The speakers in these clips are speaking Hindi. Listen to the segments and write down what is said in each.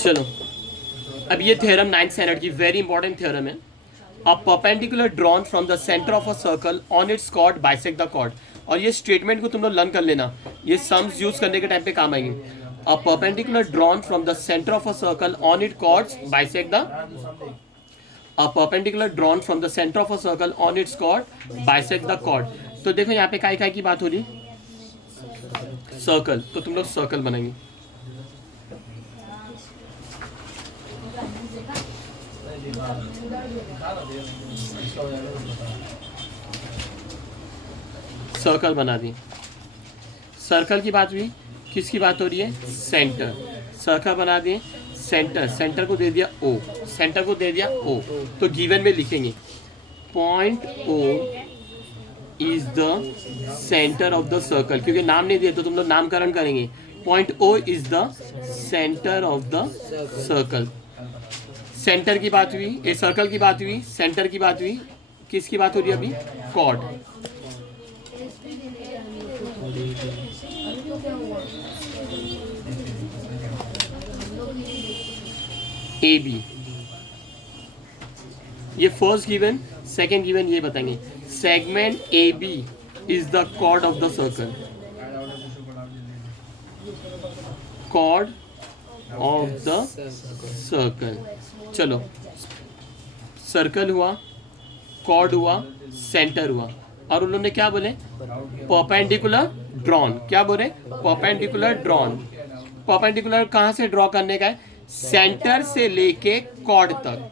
चलो, अब ये थ्योरम 9th स्टैंडर्ड की वेरी इंपॉर्टेंट थ्योरम है। A perpendicular drawn from the centre of a circle on its chord bisect the chord. और ये स्टेटमेंट को तुम लोग लर्न कर लेना, ये सम्स यूज करने के टाइम पे काम आएंगे। A perpendicular drawn from the centre of a circle on it chords bisect the a perpendicular drawn from the centre of a circle on its chord bisect the chord. तो देखो यहाँ पे काय की बात हो रही, सर्कल, तो तुम लोग सर्कल बनाएंगे। सर्कल बना दी, सर्कल की बात हुई, किसकी बात हो रही है, सेंटर। सर्कल बना दिए, सेंटर, सेंटर को दे दिया ओ, सेंटर को दे दिया ओ। तो गिवन में लिखेंगे point O is the centre of the circle, क्योंकि नाम नहीं दिए तो तुम लोग नामकरण करेंगे। Point O is the centre of the circle. Centre की बात हुई, ए सर्कल की बात हुई, सेंटर की बात हुई, किसकी बात हो रही है अभी, कॉर्ड। ए बी, ये फर्स्ट गिवन, सेकेंड गिवन ये बताएंगे। Segment A B is the chord of the circle, chord of the circle. चलो, सर्कल हुआ, कॉर्ड हुआ, सेंटर हुआ, और उन्होंने क्या बोले, परपेंडिकुलर ड्रॉन। क्या बोले, परपेंडिकुलर ड्रॉन। परपेंडिकुलर कहाँ से ड्रॉ करने का है, सेंटर से लेके कॉर्ड तक।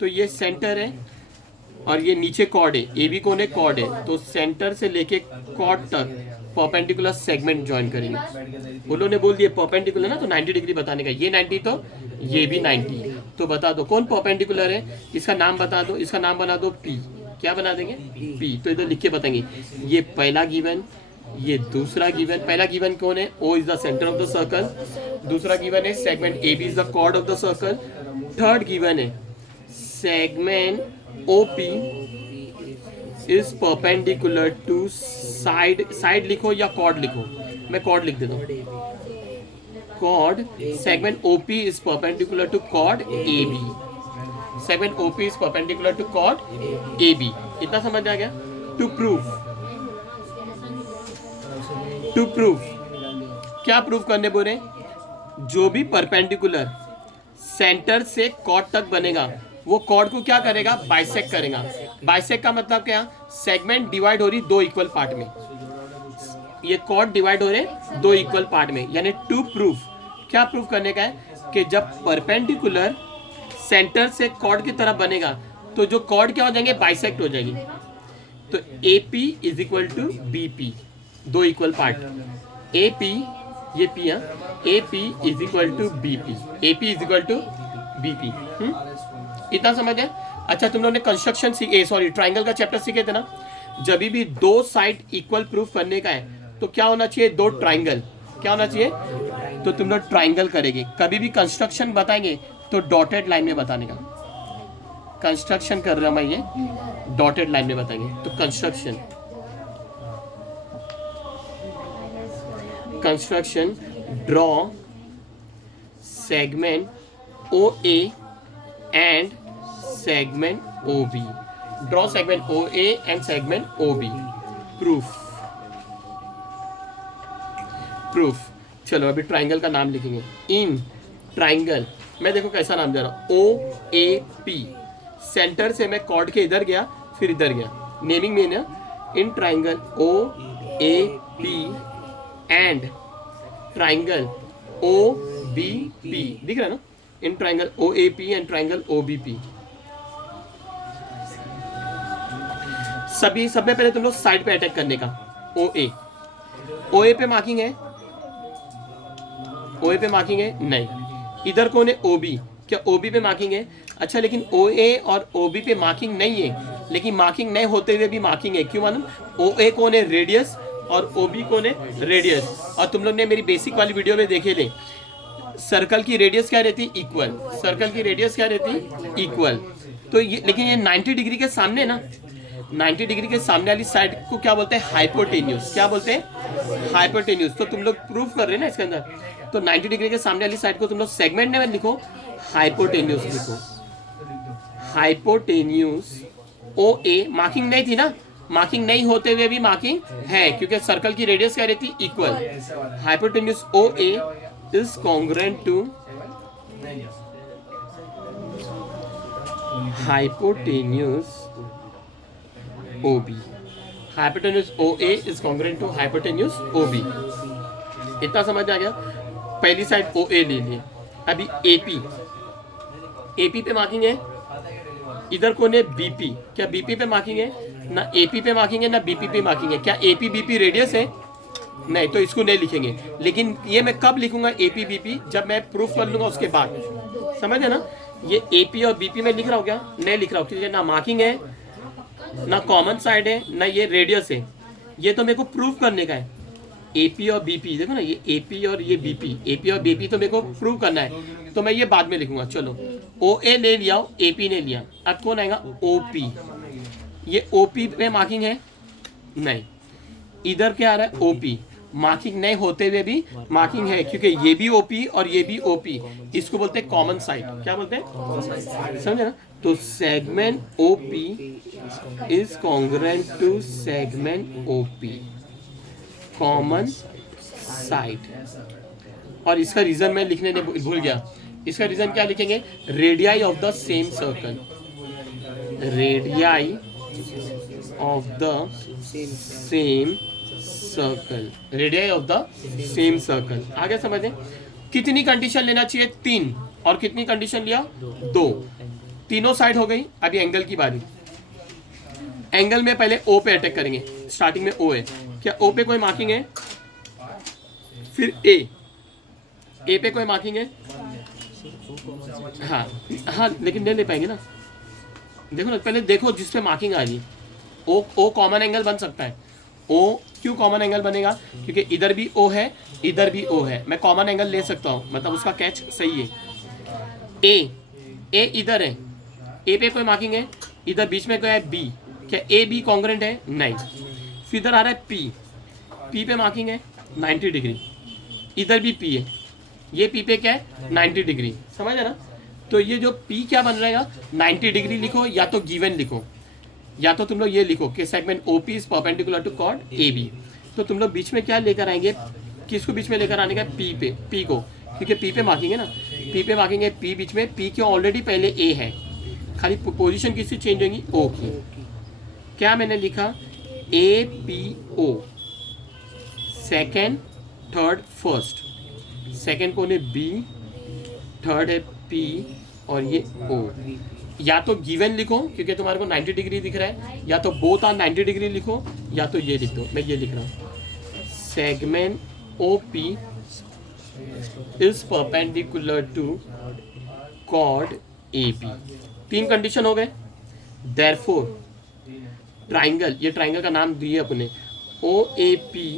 तो ये सेंटर है और ये नीचे कॉर्ड है, ए बी कोने कॉर्ड है, तो सेंटर से लेके कॉर्ड तक परपेंडिकुलर सेगमेंट ज्वाइन करेंगे। उन्होंने बोल दिया परपेंडिकुलर ना, तो 90 डिग्री बताने का, ये 90 तो ये भी 90। तो बता दो कौन परपेंडिकुलर है, इसका नाम बता दो, इसका नाम बना दो पी। क्या बना देंगे, पी। तो इधर लिख के बताएंगे, ये पहला गिवन, ये दूसरा गिवन। पहला गिवन कौन है, O is the centre of the circle. दूसरा गिवन है segment A B is the chord of the circle. Third given है segment O P is perpendicular to side, side लिखो या कॉर्ड लिखो, मैं कॉर्ड लिख देता हूँ, chord. Segment OP is perpendicular to chord A B, segment OP is perpendicular to chord A B. इतना समझ आ गया। टू प्रूव, टू प्रूव, क्या प्रूव करने बोले, जो भी परपेंडिकुलर सेंटर से कॉर्ड तक बनेगा वो कॉर्ड को क्या करेगा, बाइसेक्ट करेगा। बाइसेक्ट का मतलब क्या, सेगमेंट डिवाइड हो रही दो इक्वल पार्ट में, ये कॉर्ड डिवाइड हो रहे दो इक्वल पार्ट में। यानी टू प्रूफ, क्या प्रूफ करने का है कि जब परपेंडिकुलर सेंटर से कॉर्ड की तरफ बनेगा तो जो कॉर्ड क्या हो जाएंगे, बाइसेक्ट हो जाएगी। तो A P is equal to B P, दो इक्वल पार्ट, ए पी, ये पी है, A P is equal to B P, A P is equal to B P. इतना समझ है। अच्छा, तुम लोगों ने कंस्ट्रक्शन सीखे, सॉरी ट्राइंगल का चैप्टर सीखे थे ना। जब भी दो साइड इक्वल प्रूफ करने का है तो क्या होना चाहिए, दो ट्राइंगल, क्या होना चाहिए, तो तुम लोग ट्राइंगल करेंगे। कभी भी कंस्ट्रक्शन बताएंगे तो डॉटेड लाइन में बताने का, कंस्ट्रक्शन कर रहा मैं ये डॉटेड लाइन में बताएंगे। तो construction, construction draw segment O A and segment O B, draw segment O A and segment O B. Proof, proof. चलो अभी ट्राइंगल का नाम लिखेंगे। इन ट्राइंगल, मैं देखो कैसा नाम दे रहा हूँ, ओ ए पी, सेंटर से मैं कॉर्ड के इधर गया फिर इधर गया, नेमिंग में ना। In triangle O A P and triangle O B P, दिख रहा है ना, in triangle O A P and triangle O B P. सभी, सब में पहले तुम लोग साइड पे अटैक करने का। ओ ए पे मार्किंग है, ओ ए पे मार्किंग है नहीं। इधर कौन है, ओ बी, क्या ओ बी पे मार्किंग है। अच्छा, लेकिन ओ ए और ओ बी पे मार्किंग नहीं है, लेकिन मार्किंग नहीं होते हुए भी मार्किंग है, क्यों मालूम, ओ ए कौन है, रेडियस, और ओ बी कौन है, रेडियस। और तुम लोग ने मेरी बेसिक वाली वीडियो में देखे ले, सर्कल की रेडियस क्या रहती है, इक्वल, सर्कल की रेडियस क्या रहती है, इक्वल। तो ये, लेकिन ये 90 डिग्री के सामने ना, 90 डिग्री के सामने वाली साइड को क्या बोलते हैं, हाइपोटेन्यूज। क्या बोलते हैं, हाइपोटेन्यूज। तो तुम लोग प्रूफ कर रहे हैं ना इसके अंदर, तो 90 डिग्री के सामने वाली साइड को तुम लोग सेगमेंट में लिखो, हाइपोटेन्यूस लिखो। हाइपोटेन्यूस ओ ए, मार्किंग नहीं थी ना, मार्किंग नहीं होते हुए भी मार्किंग है क्योंकि सर्कल की रेडियस क्या रहती है, equal. Hypotenuse O A is congruent to hypotenuse O B. Hypotenuse O A is congruent to hypotenuse O B. इतना समझ आ गया। पहली साइड ओ ए ले लिए। अभी एपी, एपी पे मार्किंग है, इधर कौन है, बीपी। क्या बीपी पे मार्किंग है, ना एपी पे मार्किंग है ना बीपी पे मार्किंग है। क्या एपी बीपी रेडियस है, नहीं, तो इसको नहीं लिखेंगे। लेकिन ये मैं कब लिखूंगा एपी बीपी, जब मैं प्रूफ कर लूंगा उसके बाद। समझ है ना, ये एपी और बीपी में लिख रहा हूँ क्या, नहीं लिख रहा हूँ क्योंकि ना मार्किंग है ना कॉमन साइड है ना ये रेडियस है। ये तो मेरे को प्रूफ करने का है। एपी और बीपी देखो ना, ये एपी और ये बीपी, एपी और बीपी तो मेरे को प्रूव करना है, तो मैं ये बाद में लिखूंगा। चलो ओ ए ले लिया, एपी ने लिया, अब कौन आएगा, ओपी। ये ओपी पे मार्किंग है, नहीं, इधर क्या आ रहा है, ओपी। मार्किंग नहीं होते हुए भी मार्किंग है क्योंकि ये भी ओपी और ये भी ओपी, इसको बोलते हैं कॉमन साइड। क्या बोलते हैं, समझे ना। तो segment OP is congruent to segment O P, common side. और इसका रीजन मैं लिखने भूल गया, इसका रीजन क्या लिखेंगे, radii of the same circle. Radii of the same circle, radii of the same circle. आगे समझे। कितनी कंडीशन लेना चाहिए, 3, और कितनी कंडीशन लिया, 2। तीनों साइड हो गई। अभी एंगल की बारी। एंगल में पहले ओ पे अटैक करेंगे। स्टार्टिंग में ओ है, क्या ओ पे कोई मार्किंग है, फिर ए पे कोई मार्किंग है, हाँ हाँ, लेकिन नहीं ले पाएंगे ना। देखो ना, पहले देखो जिस पे मार्किंग आ रही है, ओ कॉमन एंगल बन सकता है। ओ क्यों कॉमन एंगल बनेगा, क्योंकि इधर भी ओ है इधर भी ओ है, मैं कॉमन एंगल ले सकता हूँ, मतलब उसका कैच सही है। ए इधर है, ए पे कोई मार्किंग है, इधर बीच में कोई है बी, क्या ए बी कॉन्ग्रुएंट है, नहीं। फिर इधर आ रहा है पी पे मार्किंग है 90 डिग्री, इधर भी पी है, ये पी पे क्या है 90 डिग्री। समझ है ना। तो ये जो पी क्या बन रहेगा, 90 डिग्री लिखो, या तो गिवन लिखो, या तो तुम लोग ये लिखो कि segment OP is perpendicular to chord A B. तो तुम लोग बीच में क्या लेकर आएंगे, किसको बीच में लेकर आने का, पी पे, पी को, क्योंकि पी पे मार्किंग है ना, पी पे मार्किंग है, पी बीच में, पी क्यों, ऑलरेडी पहले ए है, खाली पोजीशन किसकी चेंज होगी, ओ की। क्या मैंने लिखा, A P O, second third first, second कौन है बी, थर्ड है पी, और ये ओ। या तो गिवन लिखो क्योंकि तुम्हारे को 90 डिग्री दिख रहा है, या तो बोथ आर 90 डिग्री लिखो, या तो ये लिख दो, मैं ये लिख रहा हूँ, segment O P is perpendicular to chord A B. 3 condition हो गए। देयरफॉर ट्राइंगल, ये ट्राइंगल का नाम दिए अपने, O A P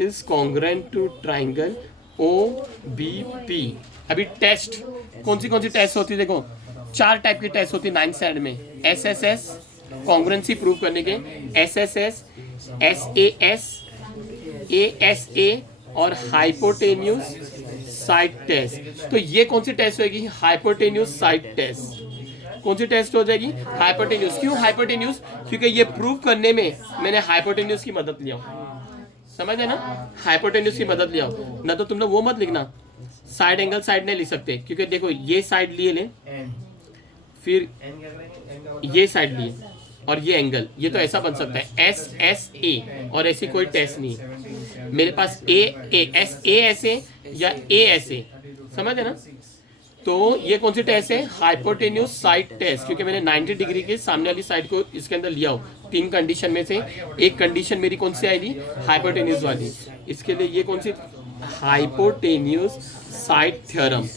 is congruent to triangle O B P. अभी टेस्ट कौन सी टेस्ट होती है, देखो 4 टाइप की टेस्ट होती है 9th स्टैंडर्ड में। SSS कॉन्ग्रुएंसी प्रूव करने के, SSS, SAS, ASA और हाइपोटेन्यूस साइड टेस्ट। तो ये कौन सी टेस्ट होगी, हाइपोटेन्यूस साइड टेस्ट। कौन सी टेस्ट हो जाएगी, हाइपोटेन्यूस। क्यों हाइपोटेन्यूस, क्योंकि ये प्रूव करने में मैंने हाइपोटेन्यूस की मदद लिया। समझ है ना, हाइपोटेन्यूस की मदद लिया। ना तो तुम लोग वो मत लिखना, साइड एंगल साइड नहीं लिख सकते, क्योंकि देखो ये साइड लिए ले, फिर ये साइड लिए, और ये एंगल, ये तो ऐसा बन सकता है SSA, और ऐसी कोई टेस्ट नहीं है मेरे पास, SA ऐसे या A ऐसे। समझ है ना। तो ये कौन सी टेस्ट है, हाइपोटेन्यूस साइड टेस्ट, क्योंकि मैंने 90 डिग्री के सामने वाली साइड को इसके अंदर लिया हो। 3 कंडीशन में से एक कंडीशन मेरी कौन सी आएगी, हाइपोटेन्यूस वाली। इसके लिए ये कौन सी, hypotenuse side theorem,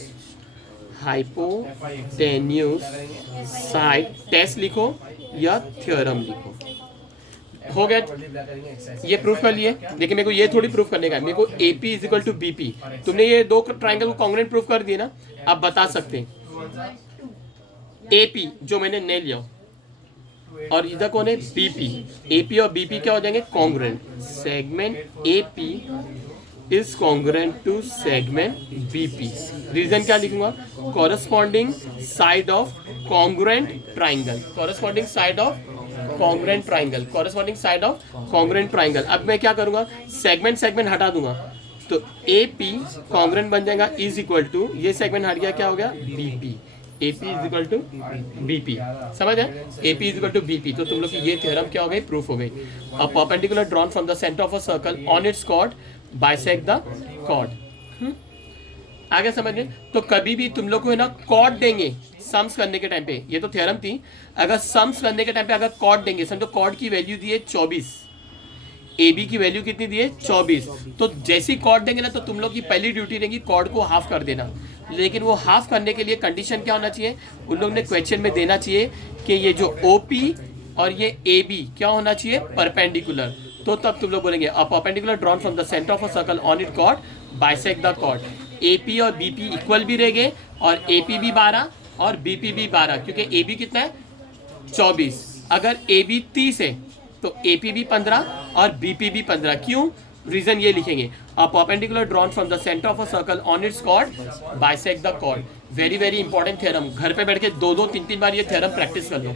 hypotenuse side test लिखो या थ्योरम लिखो। हो गया, ये प्रूफ कर लिए। लेकिन मेरे को ये थोड़ी प्रूफ करने का है, मेरे को AP is equal to BP। तुमने ये 2 ट्राइंगल को कॉन्ग्रुएंट प्रूफ कर दिए ना, अब बता सकते हैं AP जो मैंने नहीं लिया, और इधर कौन है BP, AP और BP क्या हो जाएंगे, congruent. Segment AP is congruent to segment B P. Reason क्या लिखूंगा, corresponding side of congruent triangle, corresponding side of congruent triangle, corresponding side of congruent triangle. अब मैं क्या करूंगा, सेगमेंट हटा दूंगा, तो ए पी कॉन्ग्रुएंट बन जाएगा इज इक्वल टू, ये सेगमेंट हट गया, क्या हो गया, B P. AP is equal to B P, समझ है, AP is equal to B P. तो तुम लोग की ये थ्योरम क्या हो गई, प्रूफ हो गई। A perpendicular drawn from the centre of a circle on its chord bisect the chord. आगे समझ में। तो कभी भी तुम लोग को है ना कॉर्ड देंगे सम्स करने के टाइम पे, ये तो थ्योरम थी, अगर सम्स करने के टाइम पे अगर कॉर्ड देंगे, समझो कॉर्ड की वैल्यू दी है 24, AB की वैल्यू कितनी दी है 24, तो जैसी कॉर्ड देंगे ना तो तुम लोग की पहली ड्यूटी रहेगी कॉर्ड को हाफ कर देना। लेकिन वो हाफ करने के लिए कंडीशन क्या होना चाहिए, उन लोग ने क्वेश्चन में देना चाहिए कि ये जो OP और ये AB क्या होना चाहिए, परपेंडिकुलर। तो तब तुम लोग बोलेंगे a perpendicular drawn from the centre of a circle on it chord bisect the chord. AP और BP इक्वल भी रहेंगे और AP भी 12 और BP भी 12, क्योंकि AB कितना है 24। अगर AB 30 है तो AP भी 15 और BP भी 15। क्यों, रीजन ये लिखेंगे, a perpendicular drawn from the centre of a circle on its chord bisect the chord. Very very important theorem, घर पे बैठ के 2-2 3-3 बार ये थ्योरम प्रैक्टिस कर लो।